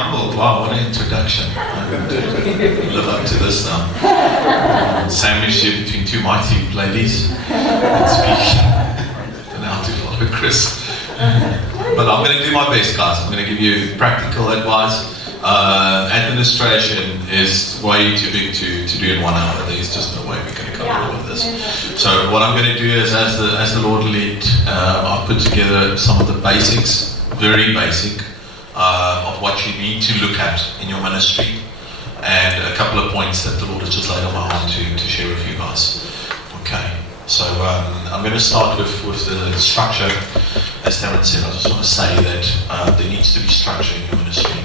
humbled. Wow, what an introduction. I'm going to live up to this now. Sandwiched here between two mighty ladies and speak. And how to follow Chris. But I'm going to do my best, guys. I'm going to give you practical advice. Administration is way too big to do in 1 hour. There's just no way we're going to cover all of this. So what I'm going to do is, as the Lord lead, I've put together some of the basics, very basic, of what you need to look at in your ministry, and a couple of points that the Lord has just laid on my heart to share with you guys. Okay, so I'm going to start with the structure. As Darren said, I just want to say that there needs to be structure in your ministry.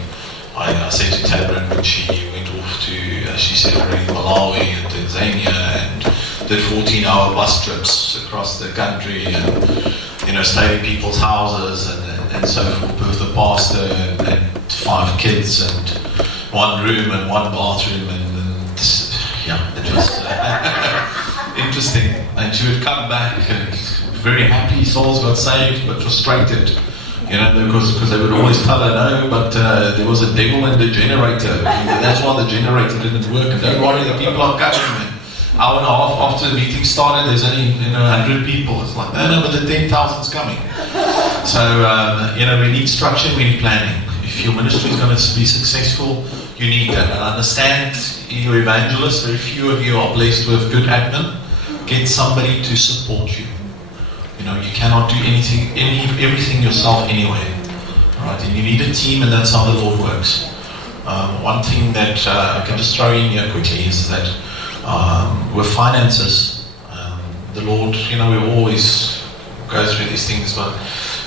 I said to Tabra when she went off to, she said already, Malawi and Tanzania, and did 14-hour bus trips across the country, and stayed in people's houses and so forth, with the pastor and 5 kids and 1 room and 1 bathroom, and it was interesting. And she would come back and very happy, souls got saved, but frustrated. Because they would always tell her no, but there was a devil in the generator. And that's why the generator didn't work. And don't worry, the people are coming. An hour and a half after the meeting started, there's only 100 people. It's like, no, but the 10,000's coming. So we need structure, we need planning. If your ministry is going to be successful, you need that. And understand, you're evangelists. Very few of you are blessed with good admin. Get somebody to support you. You cannot do everything yourself anyway. Right? And you need a team, and that's how the Lord works. One thing that I can just throw in here quickly is that with finances, the Lord, we always go through these things, but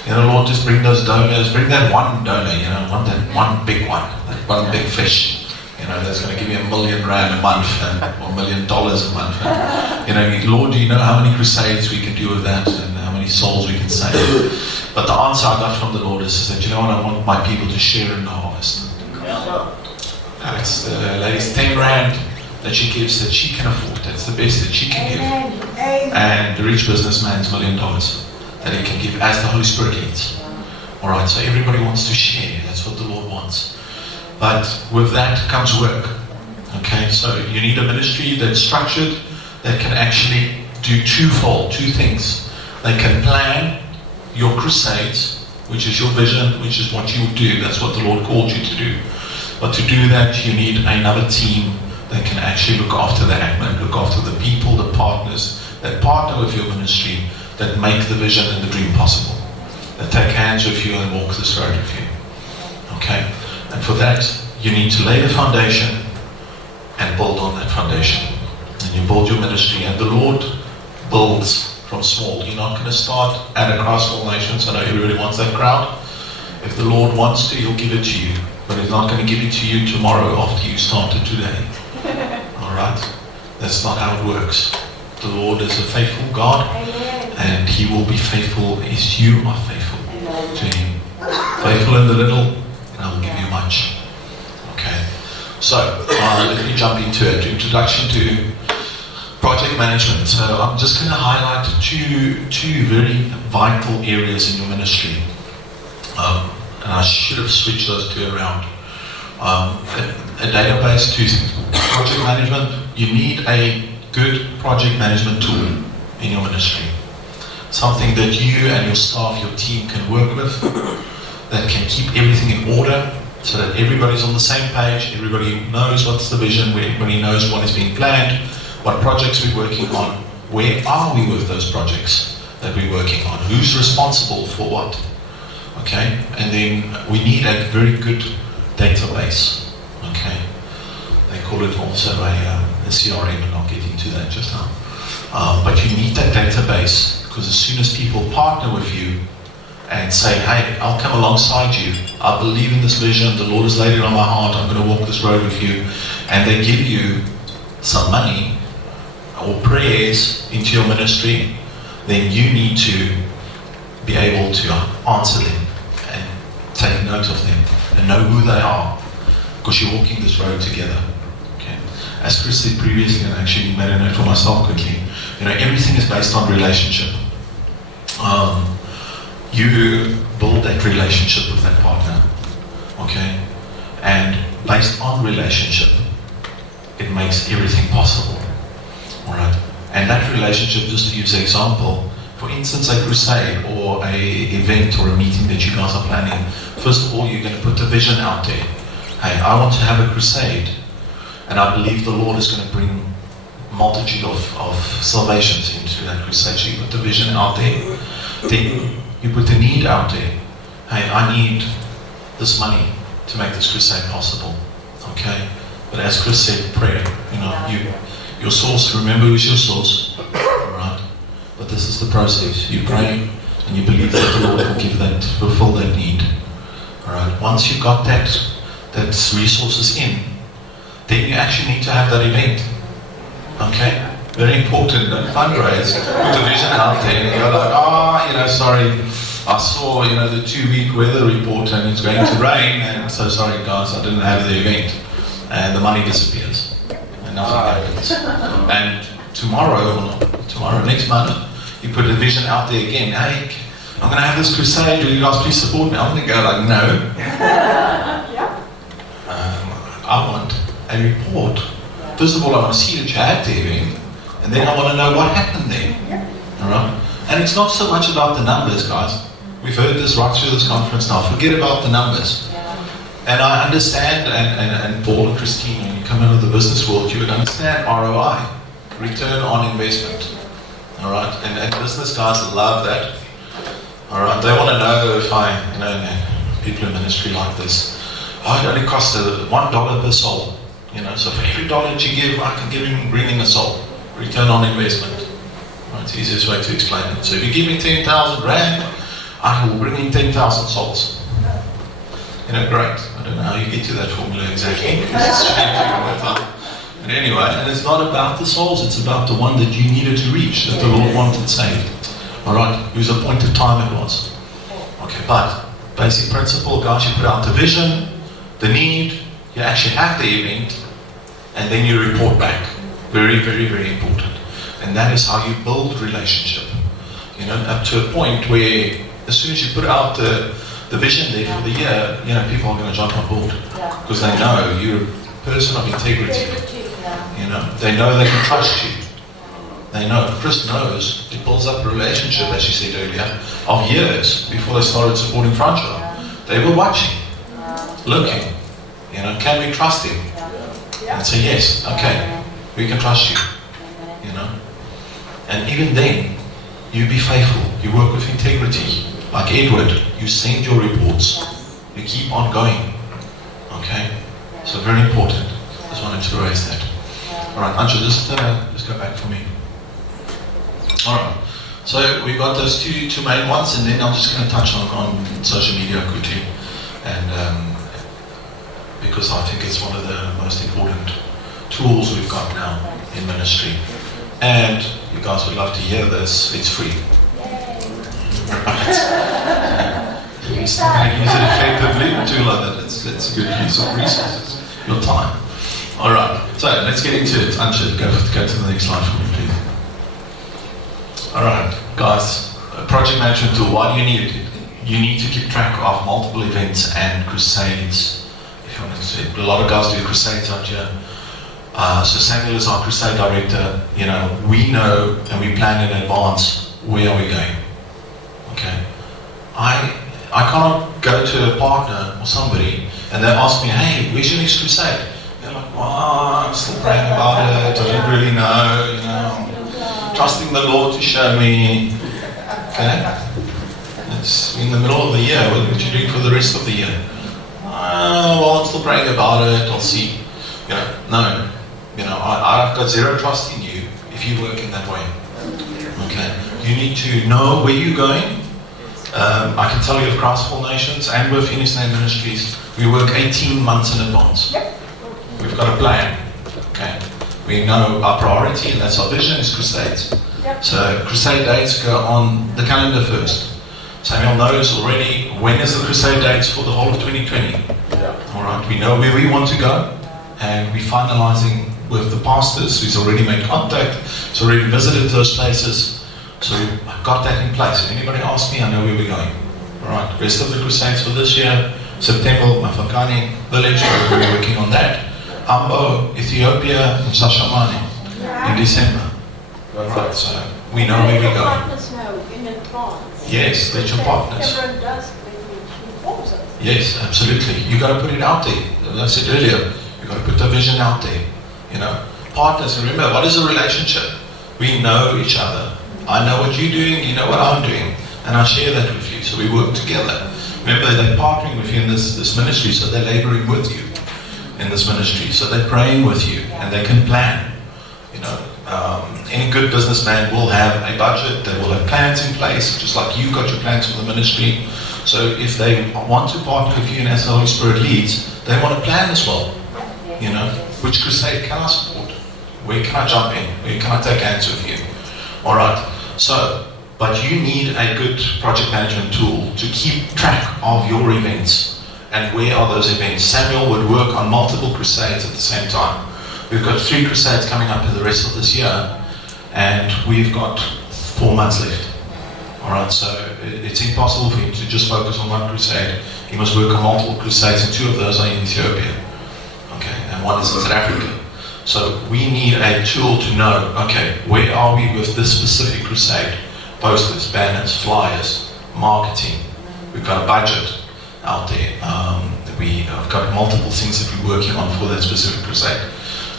Lord, just bring those donors, bring that one donor, that one big one, that one big fish. That's going to give me R1 million a month, or $1 million a month. And, Lord, do you know how many crusades we can do with that, and how many souls we can save? But the answer I got from the Lord is that, I want my people to share in the harvest. That's the lady's 10 rand that she gives that she can afford. That's the best that she can give. And the rich businessman's $1 million that he can give as the Holy Spirit leads. All right, so everybody wants to share. That's what the Lord wants. But with that comes work. Okay, so you need a ministry that's structured, that can actually do two things. They can plan your crusades, which is your vision, which is what you do. That's what the Lord called you to do. But to do that, you need another team that can actually look after the admin, look after the people, the partners that partner with your ministry, that make the vision and the dream possible, that take hands with you and walk this road with you. Okay? And for that, you need to lay the foundation and build on that foundation. And you build your ministry, and the Lord builds from small. You're not going to start at a Christ All Nations. I know everybody wants that crowd. If the Lord wants to, He'll give it to you. But He's not going to give it to you tomorrow after you started today. Alright? That's not how it works. The Lord is a faithful God, and He will be faithful as you are faithful to Him. Faithful in the little, and I will give you much. Okay, so let me jump into it. Introduction to project management. So I'm just going to highlight two very vital areas in your ministry. And I should have switched those two around. A database, 2 things. Project management, you need a good project management tool in your ministry. Something that you and your staff, your team can work with, that can keep everything in order, so that everybody's on the same page, everybody knows what's the vision, everybody knows what is being planned, what projects we're working on, where are we with those projects that we're working on, who's responsible for what. Okay, and then we need a very good database. Okay, they call it also a CRM, and I'll get into that just now. But you need that database, because as soon as people partner with you and say, hey, I'll come alongside you, I believe in this vision, the Lord has laid it on my heart, I'm going to walk this road with you, and they give you some money or prayers into your ministry, then you need to be able to answer them and take note of them and know who they are, because you're walking this road together. Okay. As Chris said previously, and I actually made a note for myself quickly, everything is based on relationship. You build that relationship with that partner. Okay. And based on relationship, it makes everything possible. Alright? And that relationship, just to use an example, for instance, a crusade or a event or a meeting that you guys are planning, first of all, you're going to put the vision out there. Hey, I want to have a crusade, and I believe the Lord is going to bring multitude of salvations into that crusade. So you put the vision out there, then you put the need out there. Hey, I need this money to make this crusade possible. Okay? But as Chris said, prayer. Your source, remember who's your source. Alright? But this is the process. You pray and you believe that the Lord will fulfill that need. Alright? Once you've got that resources in, then you actually need to have that event. Okay? Very important. Don't fundraise. Put the vision out there and you're like, sorry, I saw, the 2-week weather report and it's going to rain, and so sorry guys, I didn't have the event. And the money disappears. And nothing happens. And next month, you put a vision out there again. Hey, I'm going to have this crusade, will you guys please support me? I'm going to go like, no. I want a report. First of all, I want to see that you had the event, and then I want to know what happened there. Alright? And it's not so much about the numbers, guys. We've heard this right through this conference now. Forget about the numbers. And I understand, and Paul and Christine, when you come out of the business world, you would understand ROI, return on investment. Alright? And business guys love that. Alright? They want to know if people in ministry like this, it only costs $1 per soul. So for every dollar that you give, I can bring in a soul. Return on investment. Right, it's the easiest way to explain it. So if you give me 10,000 rand, I will bring in 10,000 souls. Great. I don't know how you get to that formula exactly, because it's changing all the time. But anyway, and it's not about the souls, it's about the one that you needed to reach, that the Lord wanted saved. Alright, whose appointed time it was. Okay, but basic principle, guys, you put out the vision, the need, you actually have the event, and then you report back. Very, very, very important. And that is how you build relationship. Up to a point where as soon as you put out the vision there for the year, people are going to jump on board. Because they know you're a person of integrity. They know they can trust you. They know. Chris knows. It builds up a relationship, as you said earlier, of years before they started supporting Franchise. They were watching, looking. Can we trust him? And say, yes, okay, we can trust you. And even then, you be faithful. You work with integrity. Like Edward, you send your reports. You keep on going. Okay? So very important. Just wanted to raise that. Alright, André, just go back for me. Alright. So we've got those two main ones, and then I'm just going to touch on social media quickly. And because I think it's one of the most important tools we've got now in ministry. And you guys would love to hear this, it's free. Right. Use it effectively, a tool like that, it's a good use of resources, your time. Alright, so let's get into it. Anshu, go to the next slide for me, please. Alright, guys, project management tool, why do you need it? You need to keep track of multiple events and crusades. If you want to see, a lot of guys do crusades out here. So Samuel is our crusade director. We know and we plan in advance where are we going. Okay, I can't go to a partner or somebody and they ask me, hey, where's your next crusade? They're like, I'm still praying about it. I don't really know. Trusting the Lord to show me. Okay, it's in the middle of the year. What are you doing for the rest of the year? Well, I'm still praying about it. I'll see. No. I've got zero trust in you if you work in that way. Okay, you need to know where you're going. I can tell you of Christ for Nations and with Phoenix Name Ministries, we work 18 months in advance. We've got a plan. Okay, we know our priority, and that's our vision, is crusades. So crusade dates go on the calendar first. Samuel knows already when is the crusade dates for the whole of 2020. Alright, we know where we want to go, and we're finalizing with the pastors who's already made contact, who's already visited those places. So I've got that in place. If anybody asks me, I know where we're going. Alright, rest of the crusades for this year, September, Mafakani village, we're working on that. Ambo, Ethiopia, and Shashamane in December. Right, so we know where we go. Partners know in advance. Yes, that's your partners. Everyone does informs us. Yes, absolutely. You got to put it out there. As I said earlier, you got to put the vision out there. You know, partners. Remember, what is a relationship? We know each other. I know what you're doing. You know what I'm doing, and I share that with you. So we work together. Remember, they're partnering with you in this ministry, so they're laboring with you in this ministry. So they're praying with you, and they can plan. You know, any good businessman will have a budget. They will have plans in place, just like you've got your plans for the ministry. So if they want to partner with you, and as the Holy Spirit leads, they want to plan as well. You know, which crusade can I support? Where can I jump in? Where can I take hands with you? All right. So, but you need a good project management tool to keep track of your events and where are those events. Samuel would work on multiple crusades at the same time. We've got 3 crusades coming up in the rest of this year, and we've got 4 months left. All right, so it's impossible for him to just focus on one crusade. He must work on multiple crusades, and 2 of those are in Ethiopia. Okay, and 1 is in South Africa. So we need a tool to know, okay, where are we with this specific crusade? Posters, banners, flyers, marketing. We've got a budget out there. We've got multiple things that we're working on for that specific crusade.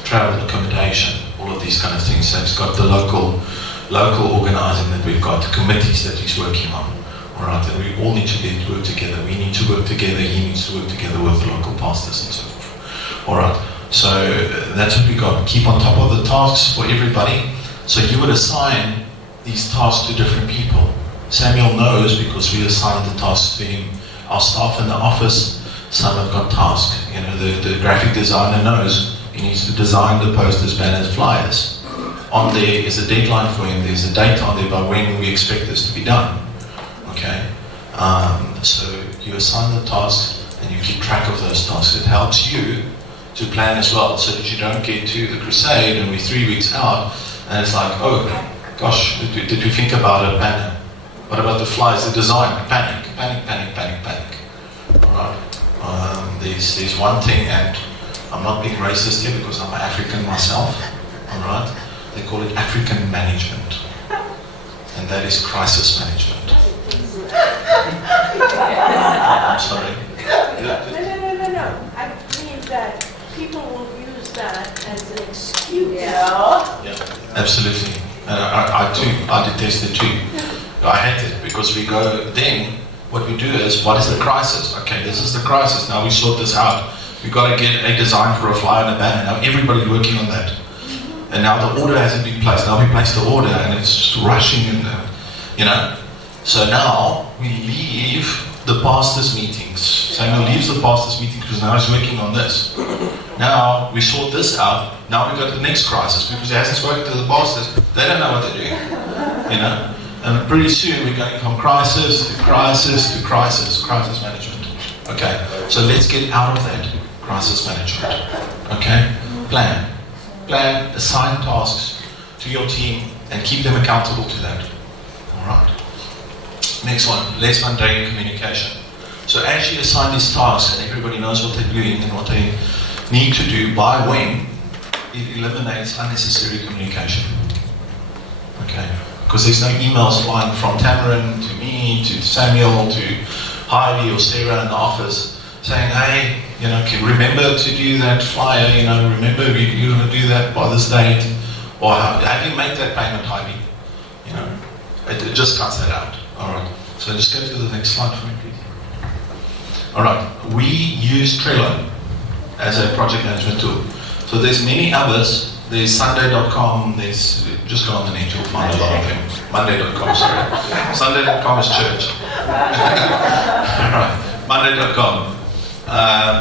Travel, accommodation, all of these kind of things. So it's got the local organising that we've got, the committees that he's working on. All right, and we all need to work together. We need to work together. He needs to work together with the local pastors and so forth. All right, so that's what we got. Keep on top of the tasks for everybody. So you would assign these tasks to different people. Samuel knows because we assigned the tasks to him. Our staff in the office, some have got tasks. You know, the graphic designer knows he needs to design the posters, banners, flyers. On there is a deadline for him. There's a date on there by when we expect this to be done. Okay, so you assign the tasks and you keep track of those tasks. It helps you to plan as well, so that you don't get to the crusade and we're 3 weeks out and it's like, oh gosh, did we think about a banner? What about the flyers, the design? Panic. All right. There's one thing, and I'm not being racist here because I'm African myself. All right. They call it African management, and that is crisis management. I'm sorry. No. I mean that people will use that as an excuse. Yeah, absolutely. I detest it too. I hate it because we go, then what we do is, what is the crisis? Okay, this is the crisis. Now we sort this out. We've got to get a design for a flyer and a banner. Now everybody's working on that. And now the order hasn't been placed. Now we place the order and it's just rushing and, you know. So now we leave the pastor's meetings. Samuel leaves the pastor's meeting because now he's working on this. Now we sort this out. Now we've got the next crisis because he hasn't spoken to the pastors. They don't know what they're doing, you know. And pretty soon we're going from crisis to crisis to crisis management. Okay, so let's get out of that crisis management. Okay, plan, assign tasks to your team and keep them accountable to that. All right. Next one, less mundane communication. So as you assign these tasks and everybody knows what they're doing and what they need to do by when, it eliminates unnecessary communication. Okay. Because there's no emails flying from Tamarin to me, to Samuel, to Heidi or Sarah in the office saying, hey, you know, remember to do that flyer, you know, remember you're going to do that by this date, or have you made that payment, Heidi? You know, it just cuts that out. All right, so just go to the next slide for me, please. All right, we use Trello as a project management tool. So there's many others. There's Sunday.com, there's, just go on the net, you'll find a lot of them. Monday.com, sorry. Sunday.com is church. Alright, Monday.com.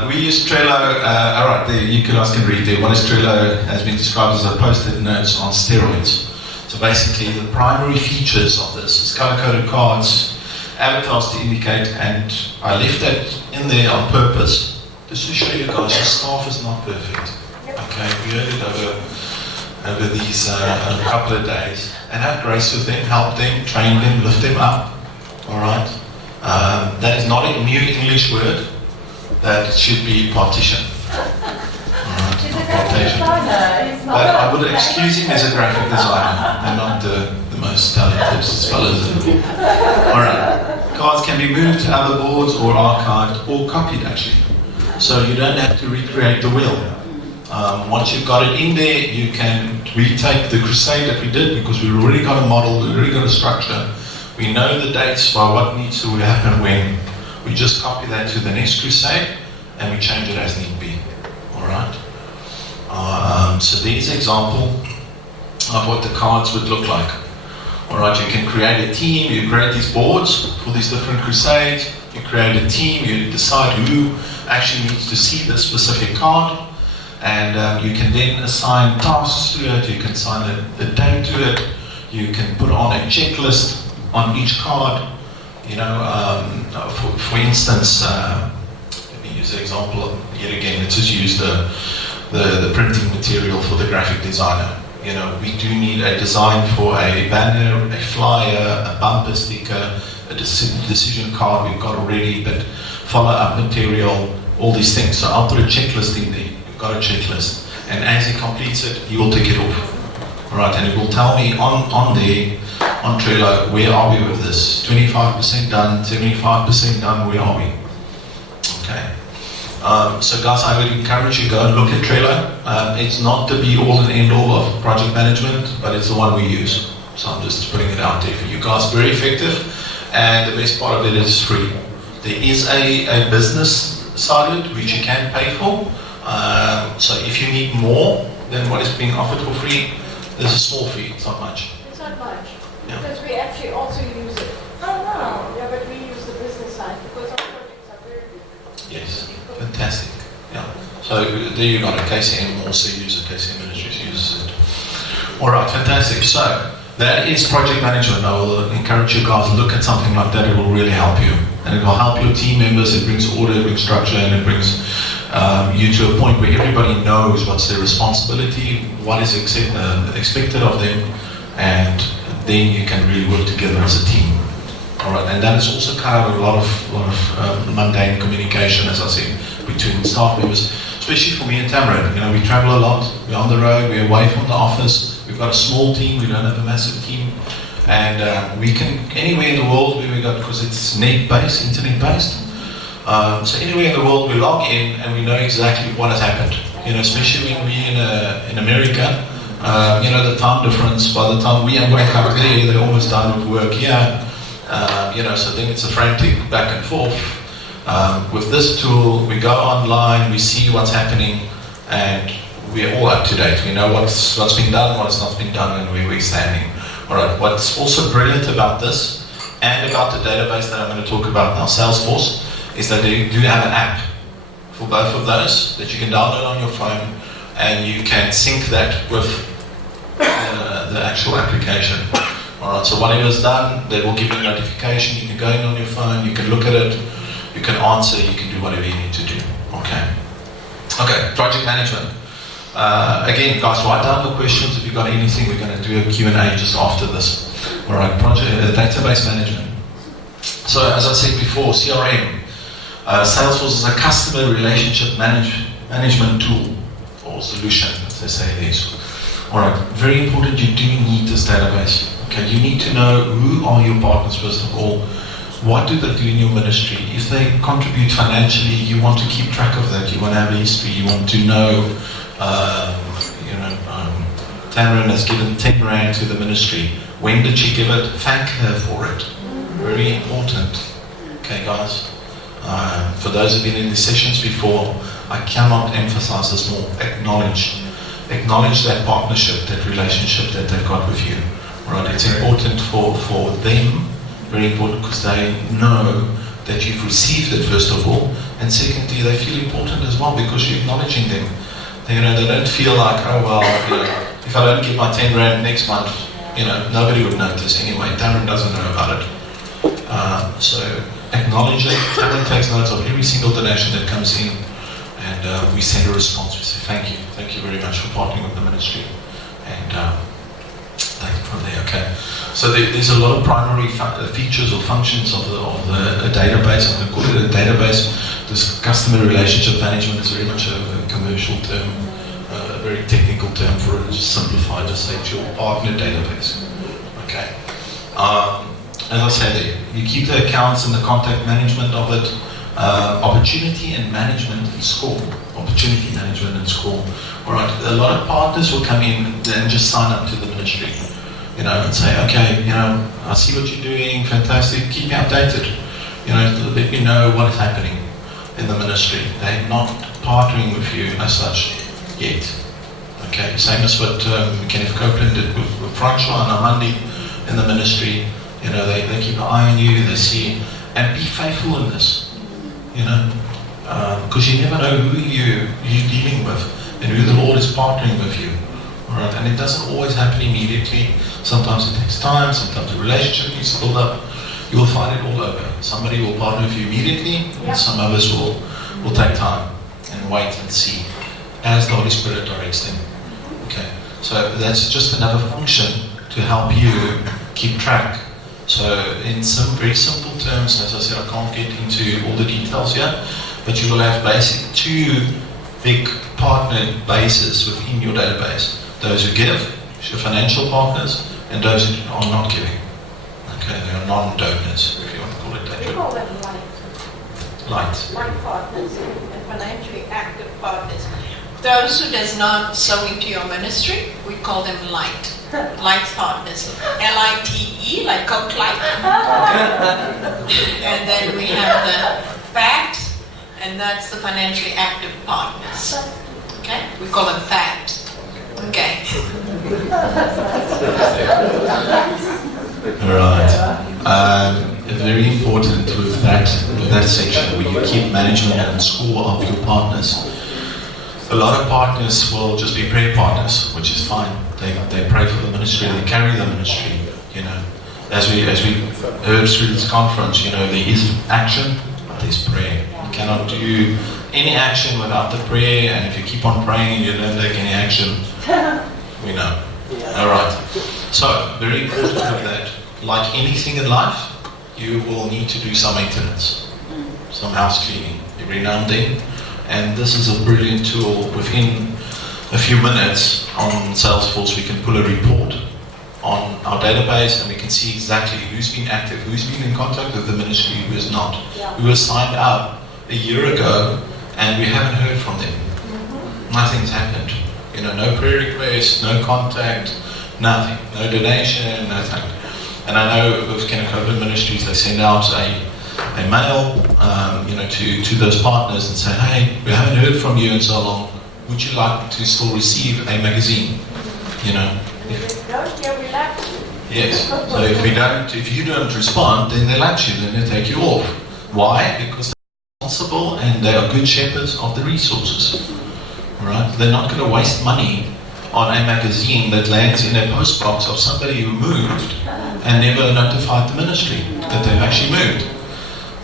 We use Trello, alright, there, you guys can read there. One is Trello, has been described as a post-it notes on steroids. So basically, the primary features of this is color-coded cards, avatars to indicate, and I left that in there on purpose, just to show you guys, your staff is not perfect. Okay, we heard it over these couple of days, and have grace with them, help them, train them, lift them up. All right, that is not a new English word. that it should be partition. He's a graphic designer. He's not. But I would excuse him as a graphic designer and not the most talented spellers in the book. Alright. Cards can be moved to other boards or archived or copied actually. So you don't have to recreate the wheel. Once you've got it in there, you can retake the crusade that we did because we've already got a model, we've already got a structure. We know the dates by what needs to happen when. We just copy that to the next crusade and we change it as need be. Alright? So there's an example of what the cards would look like. Alright, you can create a team, you create these boards for these different crusades, you create a team, you decide who actually needs to see this specific card, and you can then assign tasks to it, you can assign a date to it, you can put on a checklist on each card. You know, for instance, let me use the example yet again. Let's just use the printing material for the graphic designer. You know, we do need a design for a banner, a flyer, a bumper sticker, a decision card we've got already, but follow-up material, all these things. So I'll put a checklist in there. We've got a checklist, and as he completes it, he will tick it off. All right, and it will tell me on there. On Trello, where are we with this? 25% done, 75% done, where are we? Okay. So guys, I would encourage you, go and look at Trello. It's not the be-all and end-all of project management, but it's the one we use. So I'm just putting it out there for you guys. Very effective, and the best part of it is free. There is a business side of it, which you can pay for. So if you need more than what is being offered for free, there's a small fee, it's not much. It's not much. Yeah. Because we actually also use it. Oh, wow. Yeah, but we use the business side because our projects are very big. Yes, fantastic. Yeah. So there you got it. KCM also uses it. KCM Ministries uses it. All right, fantastic. So that is project management. I will encourage you guys to look at something like that. It will really help you, and it will help your team members. It brings order, it brings structure, and it brings you to a point where everybody knows what's their responsibility, what is expected of them, and then you can really work together as a team. All right, and that is also kind of a lot of mundane communication, as I said, between staff members, especially for me and Tamara. You know, we travel a lot, we're on the road, we're away from the office, we've got a small team, we don't have a massive team, and we can, anywhere in the world where we got, because it's net-based, internet-based, so anywhere in the world we log in and we know exactly what has happened. You know, especially when we're in America, you know, the time difference, by the time we wake up there, they're almost done with work here. You know, so then it's a frantic back and forth. With this tool, we go online, we see what's happening, and we're all up to date. We know what's been done, what's not been done, and where we're standing. All right, what's also brilliant about this, and about the database that I'm going to talk about now, Salesforce, is that they do have an app for both of those that you can download on your phone, and you can sync that with the actual application. Alright, so whatever's done, they will give you a notification. You can go in on your phone, you can look at it, you can answer, you can do whatever you need to do. Okay, project management. Again, guys, write down the questions. If you've got anything, we're going to do a Q&A just after this. Alright, database management. So, as I said before, CRM. Salesforce is a customer relationship management tool or solution, as they say this. Alright, very important, you do need this database. Okay, you need to know who are your partners first of all. What do they do in your ministry? If they contribute financially, you want to keep track of that. You want to have a history. You want to know, Tamara has given 10 rand to the ministry. When did she give it? Thank her for it. Very important. Okay, guys. For those who've been in these sessions before, I cannot emphasize this more. Acknowledge that partnership, that relationship that they've got with you. Right? It's important for them, very important, because they know that you've received it first of all, and secondly, they feel important as well because you're acknowledging them. They don't feel like, oh well, if I don't get my 10 rand next month, nobody would notice anyway. Darren doesn't know about it. So acknowledge it. Darren takes notes of every single donation that comes in, and we send a response. We say thank you very much for partnering with the ministry, and take it from there. Okay. So there's a lot of primary features or functions of the database. I'm going to call it a database. this customer relationship management is very much a commercial term, a very technical term for it. Just simplify, just say it's your partner database. Okay. As I said, you keep the accounts and the contact management of it, opportunity and management and score. Opportunity management and score. All right. A lot of partners will come in and just sign up to the ministry, and say, okay, I see what you're doing, fantastic, keep me updated. Let me know what is happening in the ministry. They're not partnering with you as such yet. Okay, same as what Kenneth Copeland did with Francois and Amandi in the ministry. They keep an eye on you, they see, and be faithful in this. Because you never know who you're dealing with and who the Lord is partnering with you. Alright, and it doesn't always happen immediately. Sometimes it takes time, sometimes the relationship needs to build up. You will find it all over. Somebody will partner with you immediately, and some others will take time and wait and see as the Holy Spirit directs them. Okay, so that's just another function to help you keep track. So in some very simple terms, as I said, I can't get into all the details here, but you will have basic two big partner bases within your database. Those who give, your financial partners, and those who are not giving. Okay, they are non-donors, if you want to call it that. We call them light partners and financially active partners. Those who does not sow into your ministry, we call them light partners. L-I-T-E, like Coke Light. And then we have the FACTs, and that's the financially active partners. Okay, we call them FACTs. Okay. Alright. Very important with that section where you keep management and score of your partners. A lot of partners will just be prayer partners, which is fine. They pray for the ministry, they carry the ministry. As we heard through this conference, there is action, there's prayer. You cannot do any action without the prayer, and if you keep on praying and you don't take any action, we know. Alright. So, very important with that. Like anything in life, you will need to do some maintenance, some house cleaning every now and then. And this is a brilliant tool. Within a few minutes on Salesforce, we can pull a report on our database and we can see exactly who's been active, who's been in contact with the ministry, who is not, who was signed up a year ago and we haven't heard from them. Nothing's happened. No prayer request, no contact, nothing, no donation, nothing. And I know with Kenneth Copeland Ministries, they send out a mail, to those partners and say, hey, we haven't heard from you in so long. Would you like to still receive a magazine? Yes. So if you don't respond, then they'll act you, then they take you off. Why? Because they're responsible and they are good shepherds of the resources. Right? They're not going to waste money on a magazine that lands in a post box of somebody who moved and never notified the ministry that they've actually moved.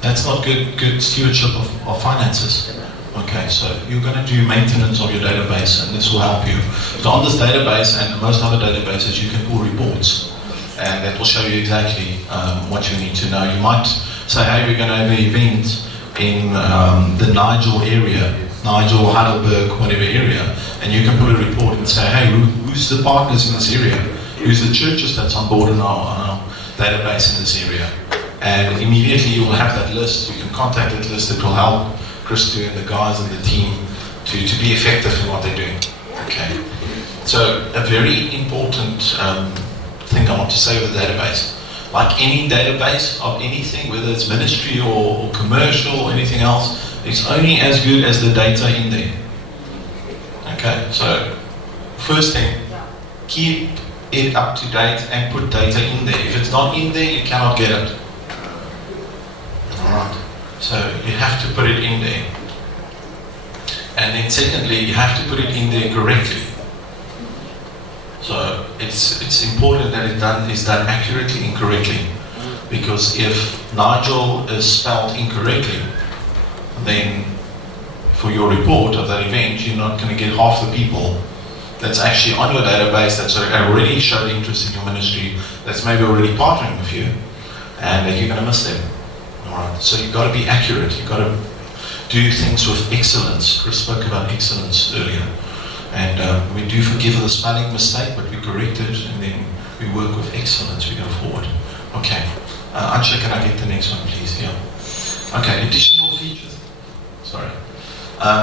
That's not good stewardship of finances. Okay, so you're going to do maintenance of your database and this will help you. So on this database and most other databases, you can pull reports and that will show you exactly what you need to know. You might say, hey, we're going to have an event in the Nigel area, Nigel, Heidelberg, whatever area, and you can pull a report and say, hey, who's the partners in this area? Who's the churches that's on board in our database in this area? And immediately you will have that list. You can contact that list. It will help Christo and the guys and the team to be effective in what they're doing. Okay. So a very important thing I want to say with the database. Like any database of anything, whether it's ministry or commercial or anything else, it's only as good as the data in there. Okay, so first thing, keep it up to date and put data in there. If it's not in there, you cannot get it. Alright, so you have to put it in there. And then secondly, you have to put it in there correctly. So it's important that it is done accurately and correctly. Because if Nigel is spelled incorrectly, then for your report of that event, you're not going to get half the people that's actually on your database that's already showed interest in your ministry, that's maybe already partnering with you, and you're going to miss them. Alright, so you've got to be accurate. You've got to Do things with excellence. Chris spoke about excellence earlier. And we do forgive the spelling mistake, but we correct it, and then we work with excellence. We go forward. Okay. Ansha, can I get the next one, please? Yeah. Okay. Additional features. Sorry.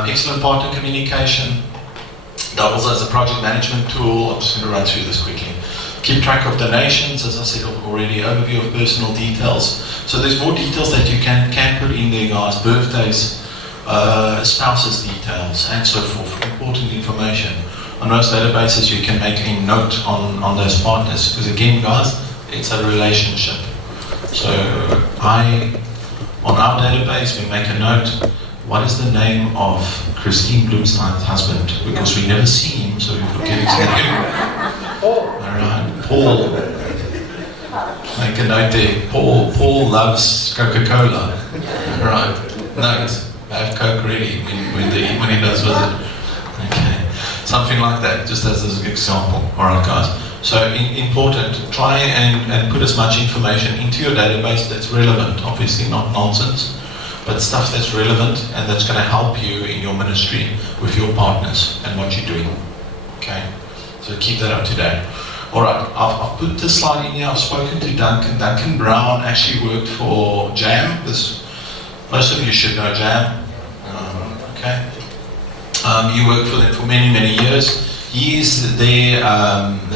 Excellent partner communication. Doubles as a project management tool. I'm just going to run through this quickly. Keep track of donations, as I said already. Overview of personal details. So there's more details that you can put in there, guys. Birthdays, spouses' details, and so forth. Important information. On most databases, you can make a note on those partners, because again, guys, it's a relationship. So on our database, we make a note. What is the name of Christine Bloomstein's husband? Because we never see him, so we forget his name. Alright, Paul. Make a note there. Paul loves Coca-Cola. Right. Note. I have Coke ready when he does visit. Okay. Something like that, just as an example. Alright, guys. So important. Try and put as much information into your database that's relevant. Obviously not nonsense, but stuff that's relevant and that's going to help you in your ministry with your partners and what you're doing. Okay? So keep that up to date. Alright, I've put this slide in here. I've spoken to Duncan. Duncan Brown actually worked for JAM. Most of you should know JAM. Okay? He worked for them for many, many years. He is the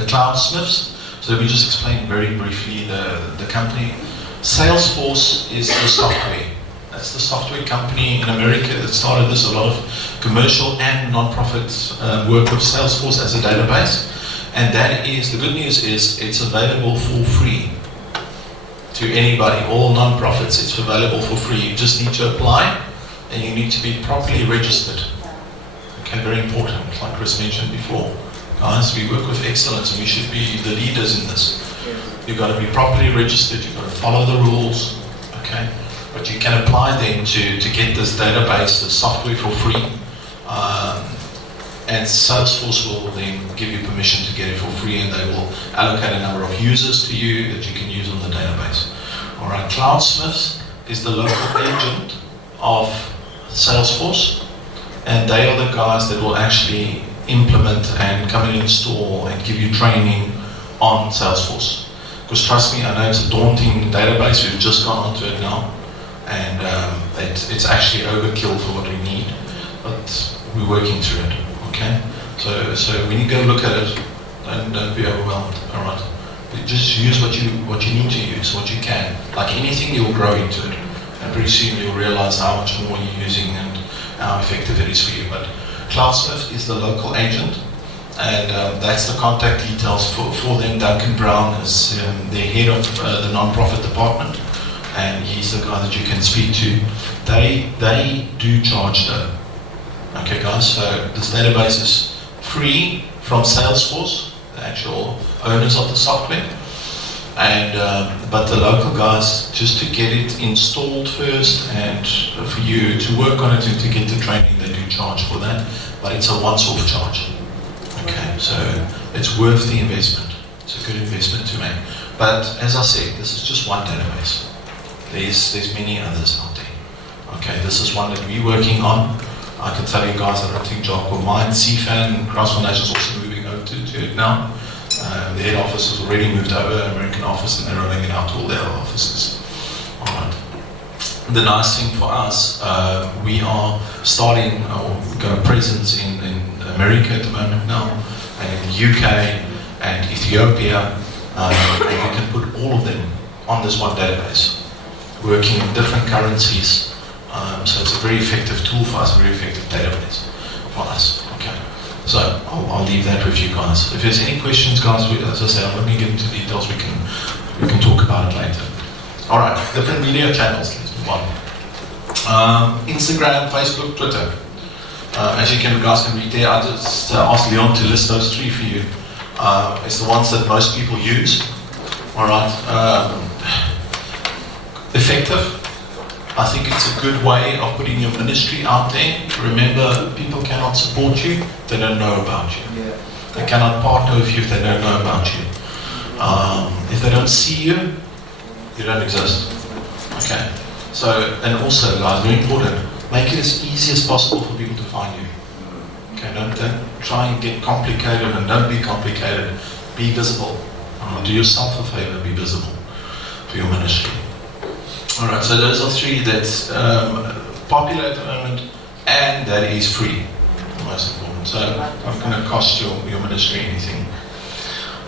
Cloudsmiths. So let me just explain very briefly the company. Salesforce is the software. That's the software company in America that started this. A lot of commercial and non-profits work with Salesforce as a database. And that is, the good news is, it's available for free to anybody, all non-profits. It's available for free. You just need to apply, and you need to be properly registered. Okay, very important, like Chris mentioned before. Guys, we work with excellence, and we should be the leaders in this. You've got to be properly registered. You've got to follow the rules. Okay, but you can apply then to get this database, the software for free. And Salesforce will then give you permission to get it for free, and they will allocate a number of users to you that you can use on the database. Alright, Cloudsmiths is the local agent of Salesforce, and they are the guys that will actually implement and come and install and give you training on Salesforce. Because trust me, I know it's a daunting database. We've just gone onto it now, and it's actually overkill for what we need, but we're working through it. Okay, so when you go look at it, don't be overwhelmed. All right, but just use what you need to use, what you can. Like anything, you'll grow into it, and pretty soon you'll realize how much more you're using and how effective it is for you. But Cloudsmith is the local agent, and that's the contact details for them. Duncan Brown is the head of the non-profit department, and he's the guy that you can speak to. They do charge though. Okay, guys, so this database is free from Salesforce, the actual owners of the software, and but the local guys, just to get it installed first and for you to work on it and to get the training, they do charge for that, but it's a once-off charge. Okay, so it's worth the investment. It's a good investment to make. But as I said, this is just one database. There's many others out there. Okay, this is one that we're working on. I can tell you guys, I don't think job of mine. CFAN, Cross Foundation is also moving over to it now. The head office has already moved over, American office, and they're rolling it out to all their other offices. Alright. The nice thing for us, we are starting, we've got a presence in America at the moment now, and in the UK, and Ethiopia, and we can put all of them on this one database, working in different currencies. So it's a very effective tool for us, a very effective database for us. Okay, so I'll leave that with you guys. If there's any questions, guys, as I said, let me get into details. We can talk about it later. All right, different media channels. Let's move on. Instagram, Facebook, Twitter. As you guys can read there, I just asked Leon to list those three for you. It's the ones that most people use. All right, effective. I think it's a good way of putting your ministry out there. Remember, people cannot support you if they don't know about you. Yeah. They cannot partner with you if they don't know about you. If they don't see you, you don't exist. Okay. So, and also, guys, very important, make it as easy as possible for people to find you. Okay, don't try and get complicated, and don't be complicated. Be visible. Do yourself a favor, be visible for your ministry. Alright, so those are three that's popular at the moment, and that is free. Most important. So, not going to cost your ministry anything.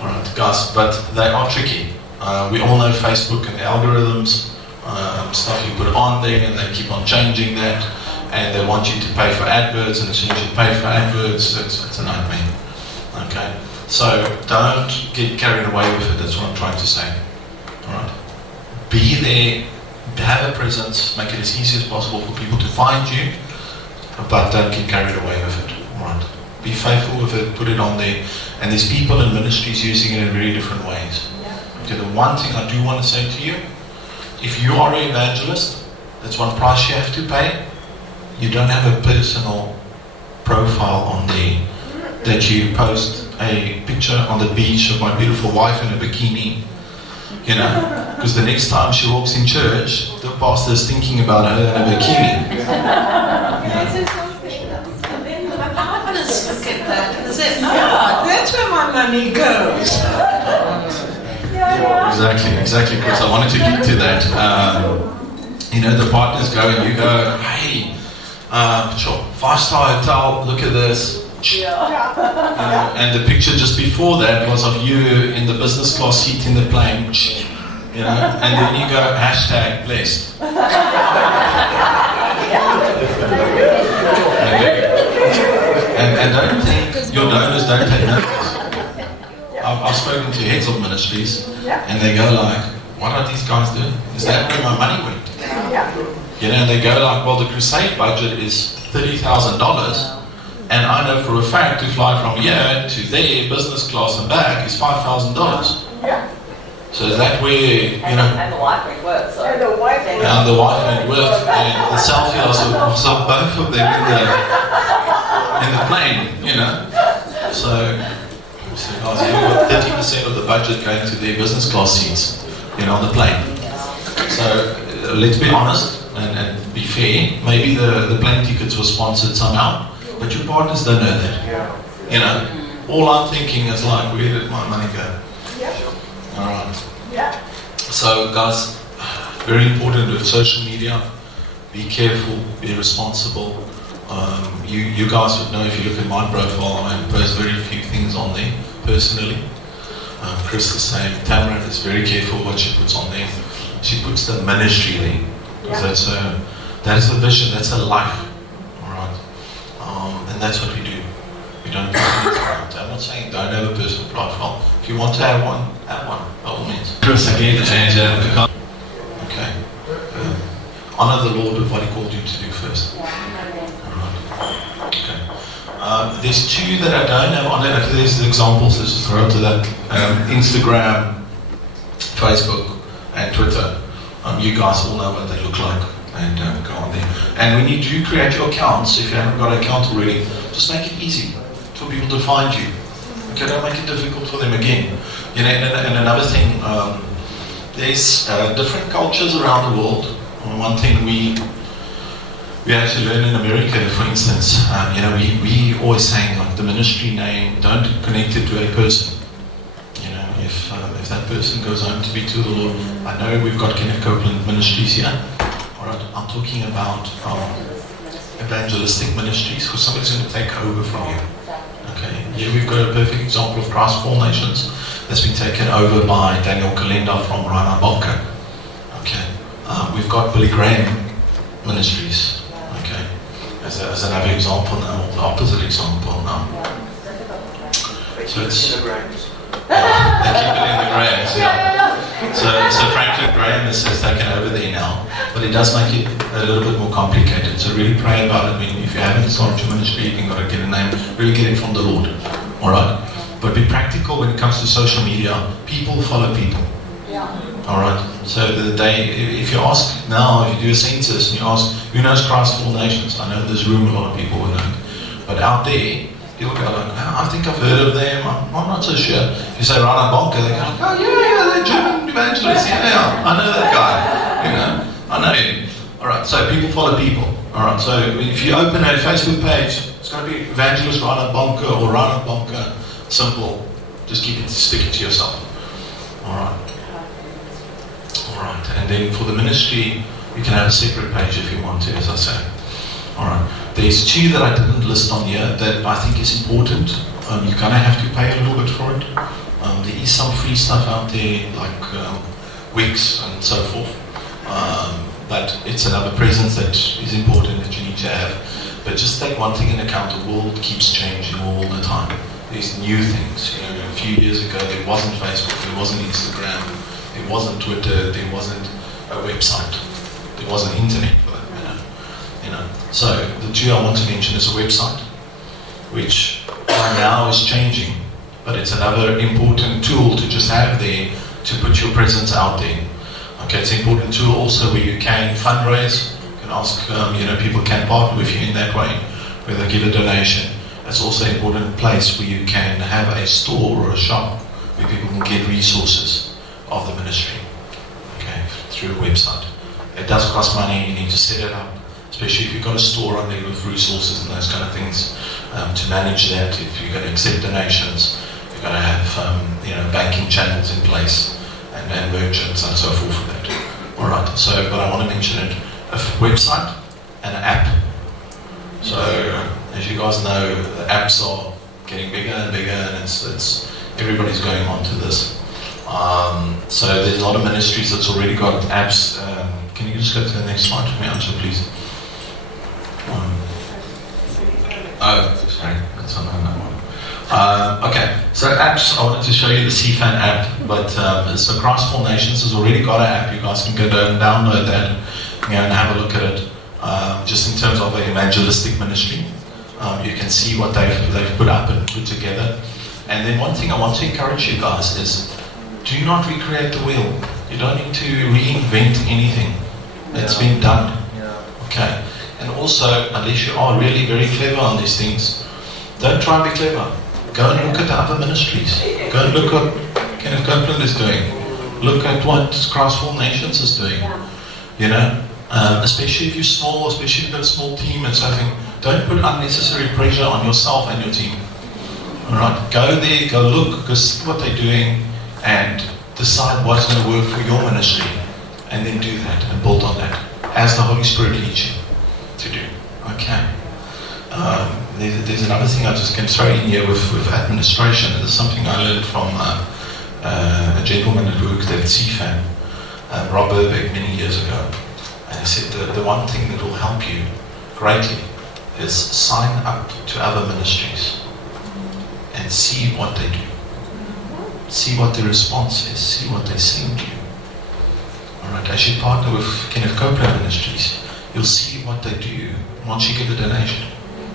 Alright, guys, but they are tricky. We all know Facebook and the algorithms, stuff you put on there, and they keep on changing that, and they want you to pay for adverts, and as soon as you pay for adverts, it's a nightmare. Okay, so don't get carried away with it. That's what I'm trying to say. Alright, be there, have a presence, make it as easy as possible for people to find you, but don't get carried away with it. Alright, be faithful with it, put it on there, and there's people in ministries using it in very different ways. Okay, the one thing I do want to say to you, if you are an evangelist, that's one price you have to pay. You don't have a personal profile on there that you post a picture on the beach of my beautiful wife in a bikini, you know, because the next time she walks in church, the pastor is thinking about her in a bikini. Look at that and say, that's where my money goes. Exactly, Chris. I wanted to get to that. You know, the partners go and you go, hey, sure, 5-star hotel, look at this. You know, and the picture just before that was of you in the business class seat in the plane. You know, and then you go, hashtag blessed. And don't think your donors don't take notice. I've spoken to heads of ministries, and they go like, what are these guys doing? Is that where my money went? You know, and they go like, well, the crusade budget is $30,000, and I know for a fact to fly from here to there, business class and back, is $5,000. So is that where, you know... And the wife went work, so... And the wife went work, and the selfie was of both of them in the plane, you know. So guys, you've got 30% of the budget going to their business class seats, you know, on the plane. So let's be honest and be fair. Maybe the plane tickets were sponsored somehow, but your partners don't know that. You know, all I'm thinking is like, where did my money go? Alright. So guys, very important with social media. Be careful, be responsible. You guys would know if you look at my profile, I post very few things on there personally. Chris the same. Tamara is very careful what she puts on there. She puts the ministry there. That's a vision, that's a life. Alright. And that's what we do. We don't do things around. I'm not saying don't have a personal profile. If you want to have one, by all means. Chris, again, change that. Okay. Honor the Lord with what He called you to do first. Okay. There's two that I don't have on it. There's the examples. Let's just throw to that. Instagram, Facebook, and Twitter. You guys all know what they look like. And go on there. And when you do create your accounts, if you haven't got an account already, just make it easy for people to find you. Okay, don't make it difficult for them again. You know, and another thing, there's different cultures around the world. One thing we have to learn in America, for instance, you know, we always saying like the ministry name, don't connect it to a person. You know, if that person goes home to be to the Lord, I know we've got Kenneth Copeland ministries here. Alright, I'm talking about evangelistic ministries, because somebody's going to take over from you. Okay, here we've got a perfect example of Christ for All Nations that's been taken over by Daniel Kalenda from Rana Bonka. Okay, we've got Billy Graham ministries. Okay, as another example now, the opposite example now. So it's they keep it in the Grahams, yeah. So Franklin Graham has taken over there now, but it does make it a little bit more complicated. So really pray about it. I mean, if you haven't started your ministry, you've got to get a name. Really get it from the Lord. All right, but be practical when it comes to social media. People follow people. All right. So if you ask now, if you do a census and you ask who knows Christ for All Nations, I know in this room a lot of people who know, but out there. People go like, I think I've heard of them, I'm not so sure. If you say Rana Bonka, they go like, oh yeah, they're German evangelists, yeah, I know that guy, you know, I know him. Alright, so people follow people. Alright, so if you open a Facebook page, it's going to be Evangelist Reinhard Bonke or Reinhard Bonke. Simple. Just stick it to yourself. Alright. Alright, and then for the ministry, you can have a separate page if you want to, as I say. Alright. There's two that I didn't list on here that I think is important. You're going to have to pay a little bit for it. There is some free stuff out there, like Wix and so forth. But it's another presence that is important that you need to have. But just take one thing into account, the world keeps changing all the time. There's new things. You know, a few years ago there wasn't Facebook, there wasn't Instagram, there wasn't Twitter, there wasn't a website, there wasn't internet for that matter. You know. So the two I want to mention is a website, which by now is changing, but it's another important tool to just have there to put your presence out there. Okay, it's an important tool also where you can fundraise. You can ask, people can partner with you in that way, where they give a donation. It's also an important place where you can have a store or a shop where people can get resources of the ministry, okay, through a website. It does cost money, you need to set it up, especially if you've got a store on there with resources and those kind of things to manage that. If you're going to accept donations, you're going to have banking channels in place and merchants and so forth for that. Alright, so but I want to mention it, a website and an app. So as you guys know, the apps are getting bigger and bigger, and it's everybody's going on to this. So there's a lot of ministries that's already got apps. Can you just go to the next slide for me, André, please? Sorry, that's another one. Okay, so apps, I wanted to show you the CFAN app, but so Christ for Nations has already got an app. You guys can go down and download that and have a look at it. Just in terms of an evangelistic ministry, you can see what they've put up and put together. And then one thing I want to encourage you guys is, do not recreate the wheel. You don't need to reinvent anything that's been done. Okay. And also, unless you are really very clever on these things, don't try and be clever. Go and look at the other ministries. Go and look at what Kenneth Copeland is doing. Look at what Christ for Nations is doing. You know, especially if you're small, especially if you've got a small team and something, don't put unnecessary pressure on yourself and your team. Alright, go there, go look, go see what they're doing, and decide what's going to work for your ministry, and then do that and build on that as the Holy Spirit leads you to do. Okay. There's another thing I just can throw in here with administration. There's something I learned from a gentleman that worked at CFAN, Rob Burbeck, many years ago. And he said the one thing that will help you greatly is sign up to other ministries and see what they do. See what the response is. See what they send you. Alright, as you partner with Kenneth Copeland Ministries, you'll see what they do once you give a donation.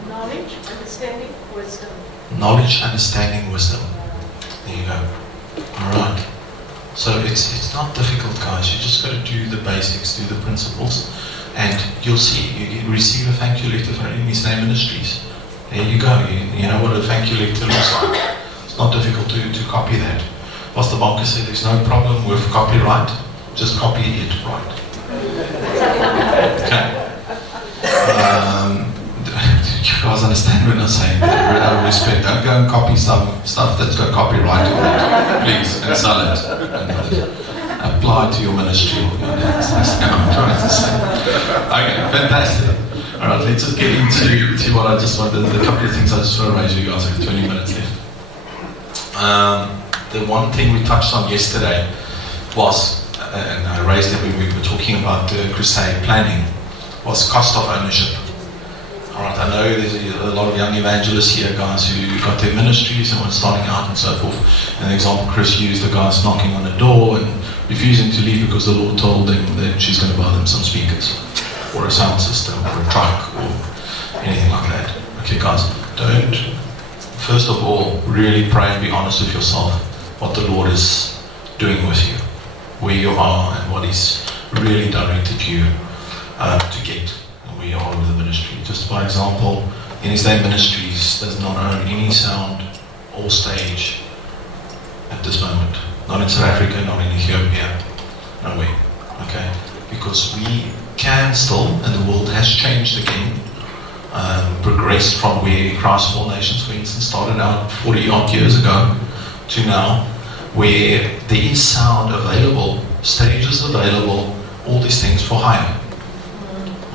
Knowledge, understanding, wisdom. Knowledge, understanding, wisdom. There you go. Alright. So it's not difficult, guys. You just got to do the basics, do the principles, and you'll see. You receive a thank you letter from Enemy's Name Ministries. There you go. You know what a thank you letter looks like. It's not difficult to copy that. Pastor Bonke said there's no problem with copyright. Just copy it right. Okay. You guys understand what I'm saying? Out of respect, don't go and copy stuff that's got copyright on it, please, and sell it. And apply to your ministry. That's what I'm trying to say. Okay, fantastic. All right, let's just get into what I just wanted. A couple of things I just want to raise you guys. I have 20 minutes left. The one thing we touched on yesterday was, and I raised it when we were talking about the crusade planning, was cost of ownership. Alright, I know there's a lot of young evangelists here, guys, who got their ministries and were starting out and so forth. And the example Chris used, the guys knocking on the door and refusing to leave because the Lord told them that she's going to buy them some speakers, or a sound system, or a truck, or anything like that. Okay, guys, don't, first of all, really pray and be honest with yourself what the Lord is doing with you, where you are, and what He's really directed you to get, and where you are with the ministry. Just by example, in His Name Ministries does not own any sound or stage at this moment. Not in South Africa, not in Ethiopia, nowhere. Okay? Because we can still, and the world has changed again, progressed from where Christ for All Nations, for instance, started out 40 odd years ago to now, where there is sound available, stages available, all these things for hire.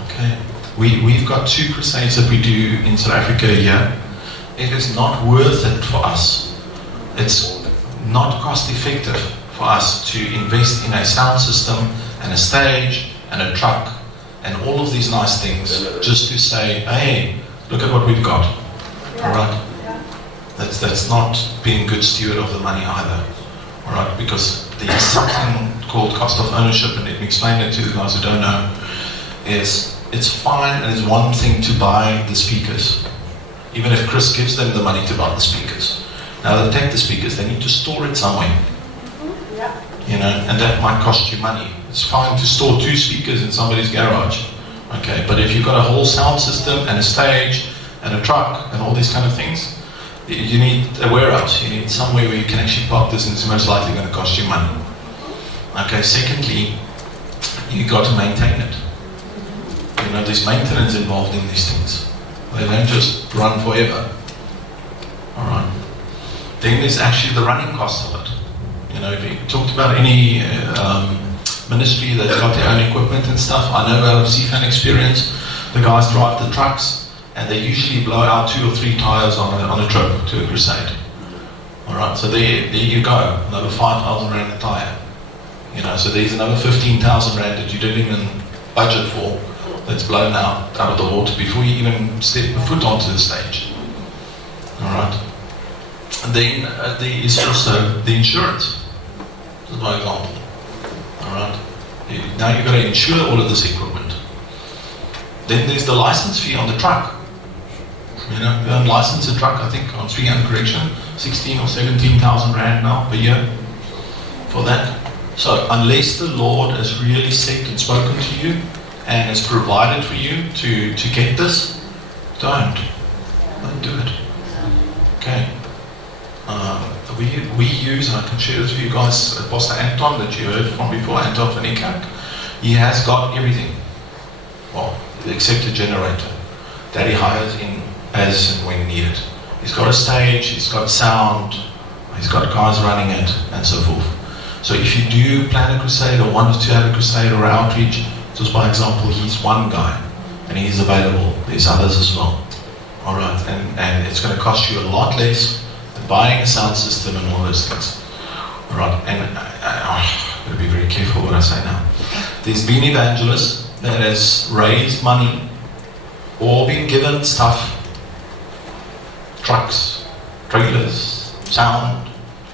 Okay, we've got 2 crusades that we do in South Africa a year. It is not worth it for us. It's not cost effective for us to invest in a sound system and a stage and a truck and all of these nice things just to say, hey, look at what we've got. All right? That's not being good steward of the money either. All right? Because there's something called cost of ownership, and let me explain it to the guys who don't know, is it's fine and it's one thing to buy the speakers. Even if Chris gives them the money to buy the speakers. Now they take the speakers, they need to store it somewhere. You know, and that might cost you money. It's fine to store 2 speakers in somebody's garage. Okay, but if you've got a whole sound system and a stage and a truck and all these kind of things, you need a warehouse. You need somewhere where you can actually park this, and it's most likely going to cost you money. Okay, secondly, you've got to maintain it. You know, there's maintenance involved in these things. They don't just run forever. Alright. Then there's actually the running cost of it. You know, if you talked about any ministry that's got their own equipment and stuff, I know out of CFAN experience, the guys drive the trucks and they usually blow out 2 or 3 tires on a trip to a crusade. Alright, so there you go, another 5,000 rand a tire. You know, so there's another 15,000 rand that you didn't even budget for, that's blown out of the water before you even step a foot onto the stage. Alright. And then there is also the insurance. This is my example. Alright. Now you've got to insure all of this equipment. Then there's the license fee on the truck. You know, you don't license a truck, I think, on 300 correction, 16 or 17,000 rand now per year for that. So unless the Lord has really said and spoken to you and has provided for you to get this, don't do it. Okay. We use, and I can share this with you guys, Pastor Anton that you heard from before, Anton van Ekkerk. He has got everything. Well, except a generator that he hires in as and when needed. He's got a stage, he's got sound, he's got guys running it, and so forth. So if you do plan a crusade or want to have a crusade or outreach, just by example, he's one guy and he's available. There's others as well. Alright, and it's going to cost you a lot less than buying a sound system and all those things. Alright, and I've got to be very careful what I say now. There's been evangelists that has raised money or been given stuff, trucks, trailers, sound,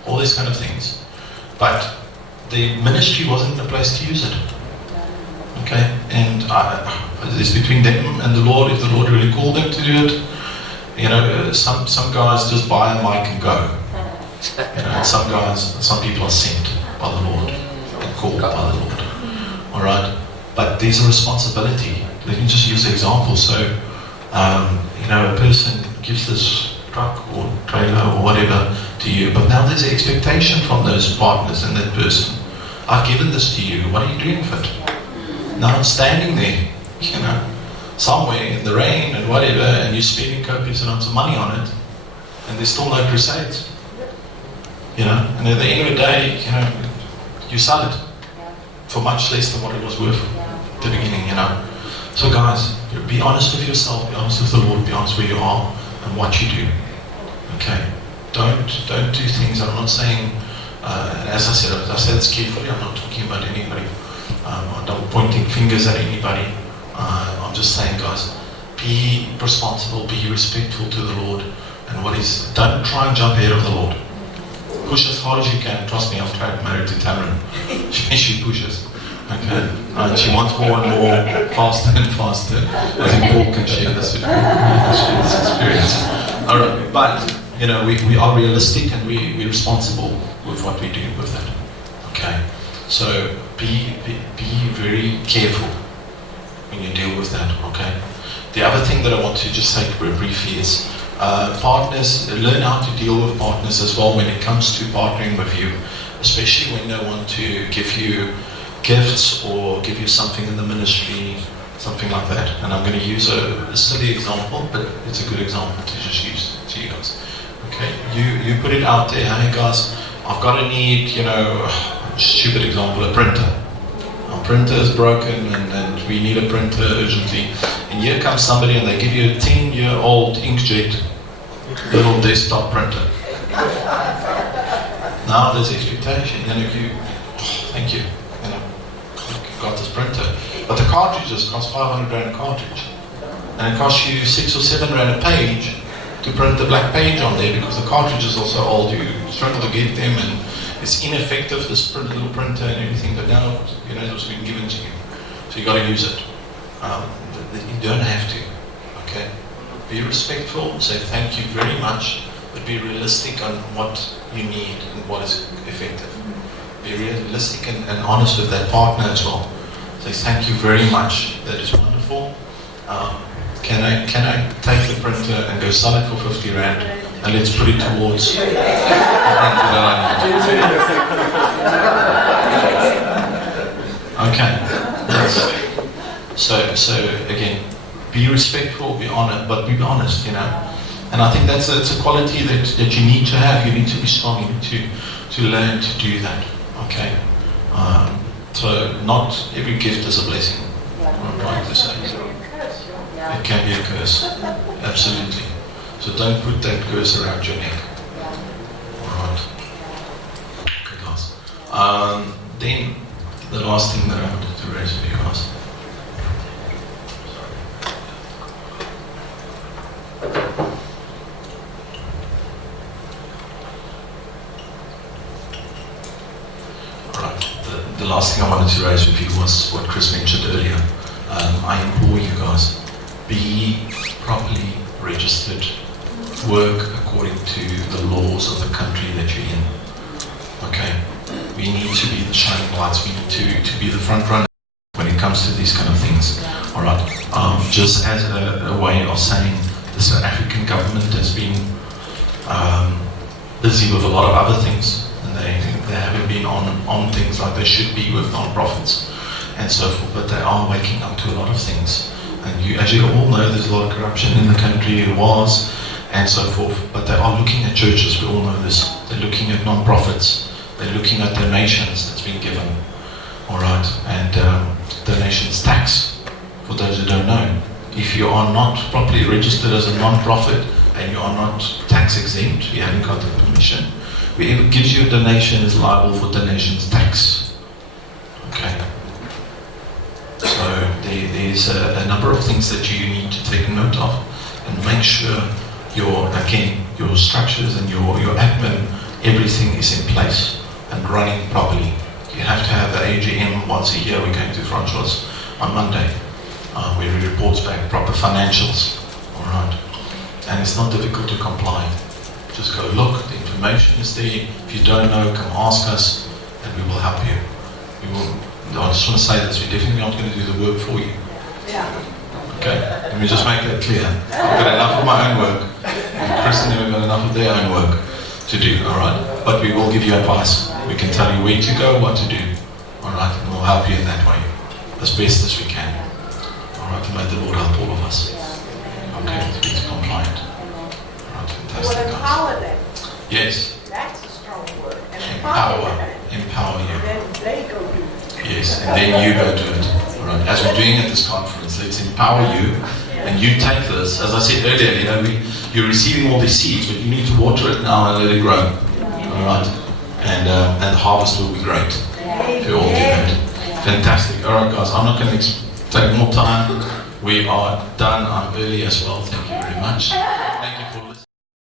all these kind of things. But the ministry wasn't the place to use it. Okay, and it's between them and the Lord. If the Lord really called them to do it, you know, some guys just buy a mic and go. You know, some people are sent by the Lord and called by the Lord. All right, but there's a responsibility. Let me just use the example. So, you know, a person gives this truck or trailer or whatever to you, but now there's an expectation from those partners and that person. I've given this to you. What are you doing with it? Now I'm standing there, you know, somewhere in the rain and whatever, and you're spending copious amounts of money on it, and there's still no crusades. You know, and at the end of the day, you know, you sell it for much less than what it was worth at the beginning, you know. So guys, be honest with yourself, be honest with the Lord, be honest where you are and what you do. Okay? Don't do things. I'm not saying, as I said this carefully, I'm not talking about anybody. I'm not pointing fingers at anybody. I'm just saying, guys, be responsible, be respectful to the Lord, and don't try and jump ahead of the Lord. Push as hard as you can. Trust me, I've tried married to Tamara. She pushes. Okay, and she wants more and more, faster and faster. I think Paul can share this with me. This experience. All right, but you know, we are realistic and we're responsible with what we do with that. Okay, so be very careful when you deal with that. Okay. The other thing that I want to just say briefly is partners. Learn how to deal with partners as well when it comes to partnering with you, especially when they want to give you gifts or give you something in the ministry, something like that. And I'm going to use a silly example, but it's a good example to just use to you guys. Okay, you put it out there. Hey guys, I've got to need, stupid example, a printer. Our printer is broken and we need a printer urgently. And here comes somebody and they give you a 10-year-old inkjet little desktop printer. Now there's expectation. Thank you. You've got this printer. But the cartridges cost 500 rand a cartridge. And it costs you 6 or 7 rand a page to print the black page on there because the cartridges are so old, you struggle to get them and it's ineffective, this little printer and everything, but now, it's been given to you. So you got to use it. You don't have to, okay? Be respectful, say thank you very much, but be realistic on what you need and what is effective. Be realistic and honest with that partner as well. Say thank you very much, that is wonderful. Can I take the printer and go sell it for 50 rand and let's put it towards the printer that I need. Okay. So again, be respectful, be honest, but be honest, And I think that's a quality that you need to have. You need to be strong. You need to learn to do that. Okay. So not every gift is a blessing. I'm trying to say. It can be a curse. Absolutely. So don't put that curse around your neck. Alright. Okay, guys. Then the last thing that I wanted to raise with you guys. Alright. The last thing I wanted to raise with you was what Chris mentioned earlier. I implore you guys, be properly registered, work according to the laws of the country that you're in. Okay? We need to be the shining lights, we need to be the front runner when it comes to these kind of things. Alright? Just as a way of saying the South African government has been busy with a lot of other things, and they haven't been on things like they should be with non-profits and so forth, but they are waking up to a lot of things. And as you all know, there's a lot of corruption in the country, it was, and so forth, but they are looking at churches, we all know this. They're looking at non-profits, they're looking at donations that's been given, alright, and donations tax, for those who don't know. If you are not properly registered as a non-profit, and you are not tax exempt, you haven't got the permission, whoever gives you a donation is liable for donations tax. Okay. So there's a number of things that you need to take note of and make sure your structures and your admin, everything is in place and running properly. You have to have the AGM once a year. We're going to Francois on Monday, where he reports back proper financials. All right, and it's not difficult to comply. Just go look. The information is there. If you don't know, come ask us, and we will help you. We will. I just want to say this, we're definitely not going to do the work for you. Yeah. Okay? Let me just make that clear. I've got enough of my own work, and Chris and them have got enough of their own work to do, alright? But we will give you advice. We can tell you where to go, what to do, alright? And we'll help you in that way, as best as we can. Alright, and may the Lord help all of us. Okay, to be compliant. Alright, fantastic, guys. Empower them. Yes. That's a strong word. Empower you. Then they go do it. Yes, and then you go do it. All right. As we're doing at this conference, let's empower you, and you take this. As I said earlier, you're receiving all these seeds, but you need to water it now and let it grow. All right, and the harvest will be great if you all do that. Fantastic. All right, guys, I'm not going to take more time. We are done. I'm early as well. Thank you very much.